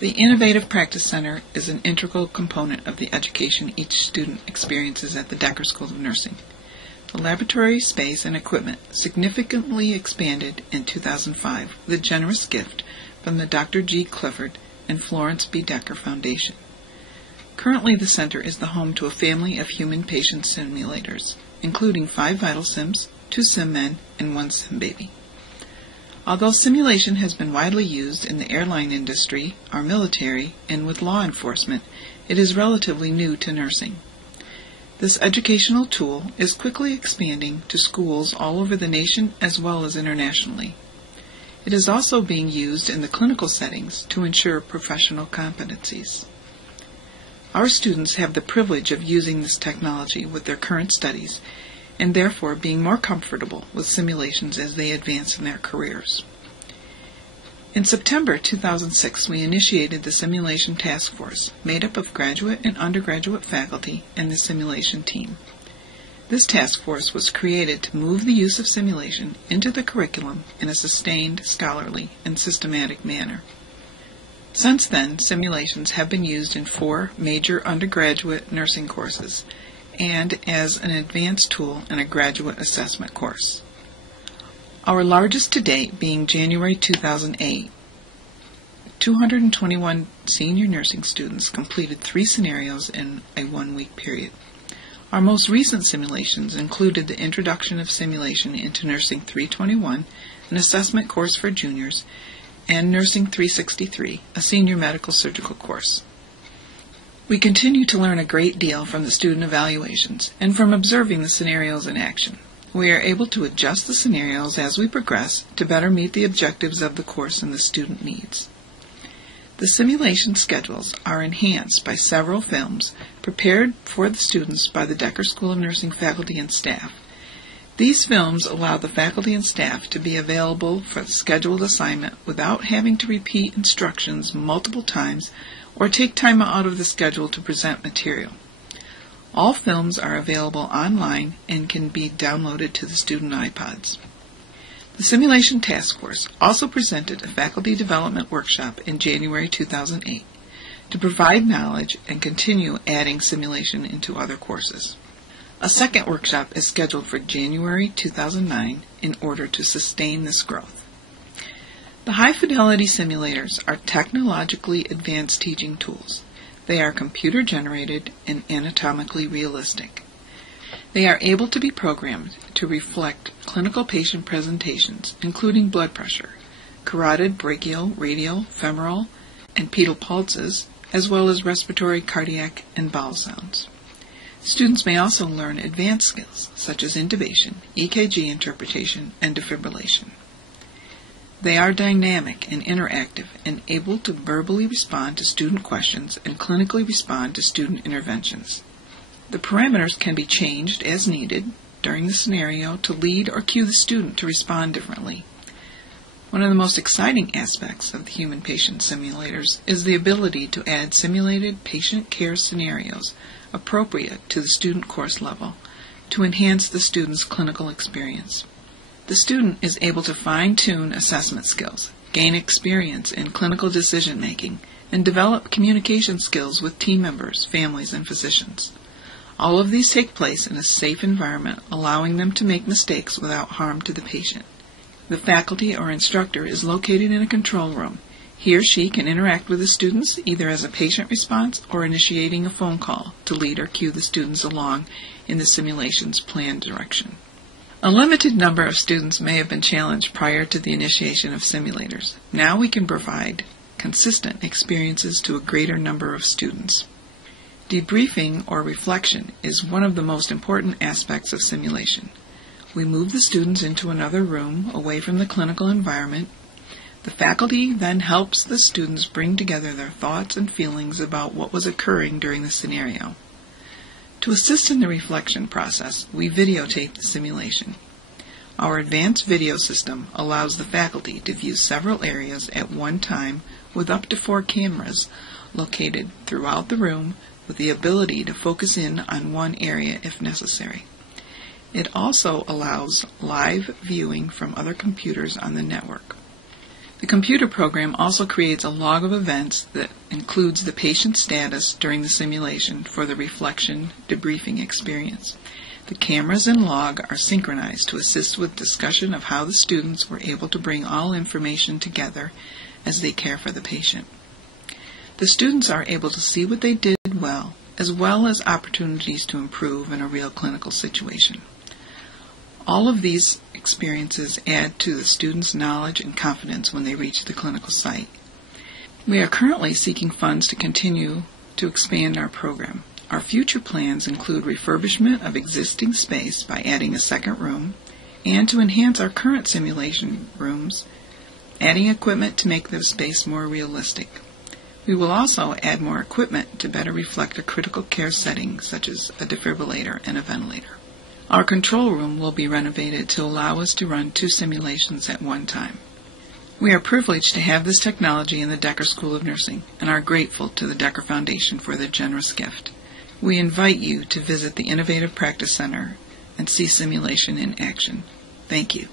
The Innovative Practice Center is an integral component of the education each student experiences at the Decker School of Nursing. The laboratory space and equipment significantly expanded in 2005 with a generous gift from the Dr. G. Clifford and Florence B. Decker Foundation. Currently, the center is the home to a family of human patient simulators, including 5 Vital Sims, 2 SimMen, and 1 SimBaby. Although simulation has been widely used in the airline industry, our military, and with law enforcement, it is relatively new to nursing. This educational tool is quickly expanding to schools all over the nation as well as internationally. It is also being used in the clinical settings to ensure professional competencies. Our students have the privilege of using this technology with their current studies and therefore being more comfortable with simulations as they advance in their careers. In September 2006, we initiated the Simulation Task Force, made up of graduate and undergraduate faculty and the simulation team. This task force was created to move the use of simulation into the curriculum in a sustained, scholarly, and systematic manner. Since then, simulations have been used in 4 major undergraduate nursing courses and as an advanced tool in a graduate assessment course. Our largest to date being January 2008. 221 senior nursing students completed 3 scenarios in a 1-week period. Our most recent simulations included the Introduction of Simulation into Nursing 321, an assessment course for juniors, and Nursing 363, a senior medical surgical course. We continue to learn a great deal from the student evaluations and from observing the scenarios in action. We are able to adjust the scenarios as we progress to better meet the objectives of the course and the student needs. The simulation schedules are enhanced by several films prepared for the students by the Decker School of Nursing faculty and staff. These films allow the faculty and staff to be available for the scheduled assignment without having to repeat instructions multiple times or take time out of the schedule to present material. All films are available online and can be downloaded to the student iPods. The Simulation Task Force also presented a faculty development workshop in January 2008 to provide knowledge and continue adding simulation into other courses. A second workshop is scheduled for January 2009 in order to sustain this growth. The high-fidelity simulators are technologically advanced teaching tools. They are computer-generated and anatomically realistic. They are able to be programmed to reflect clinical patient presentations, including blood pressure, carotid, brachial, radial, femoral, and pedal pulses, as well as respiratory, cardiac, and bowel sounds. Students may also learn advanced skills, such as intubation, EKG interpretation, and defibrillation. They are dynamic and interactive and able to verbally respond to student questions and clinically respond to student interventions. The parameters can be changed as needed during the scenario to lead or cue the student to respond differently. One of the most exciting aspects of the human patient simulators is the ability to add simulated patient care scenarios appropriate to the student course level to enhance the student's clinical experience. The student is able to fine-tune assessment skills, gain experience in clinical decision-making, and develop communication skills with team members, families, and physicians. All of these take place in a safe environment, allowing them to make mistakes without harm to the patient. The faculty or instructor is located in a control room. He or she can interact with the students either as a patient response or initiating a phone call to lead or cue the students along in the simulation's planned direction. A limited number of students may have been challenged prior to the initiation of simulators. Now we can provide consistent experiences to a greater number of students. Debriefing or reflection is one of the most important aspects of simulation. We move the students into another room away from the clinical environment. The faculty then helps the students bring together their thoughts and feelings about what was occurring during the scenario. To assist in the reflection process, we videotape the simulation. Our advanced video system allows the faculty to view several areas at one time with up to 4 cameras located throughout the room with the ability to focus in on one area if necessary. It also allows live viewing from other computers on the network. The computer program also creates a log of events that includes the patient's status during the simulation for the reflection debriefing experience. The cameras and log are synchronized to assist with discussion of how the students were able to bring all information together as they care for the patient. The students are able to see what they did well as opportunities to improve in a real clinical situation. All of these experiences add to the students' knowledge and confidence when they reach the clinical site. We are currently seeking funds to continue to expand our program. Our future plans include refurbishment of existing space by adding a second room, and to enhance our current simulation rooms, adding equipment to make the space more realistic. We will also add more equipment to better reflect a critical care setting such as a defibrillator and a ventilator. Our control room will be renovated to allow us to run 2 simulations at one time. We are privileged to have this technology in the Decker School of Nursing and are grateful to the Decker Foundation for their generous gift. We invite you to visit the Innovative Practice Center and see simulation in action. Thank you.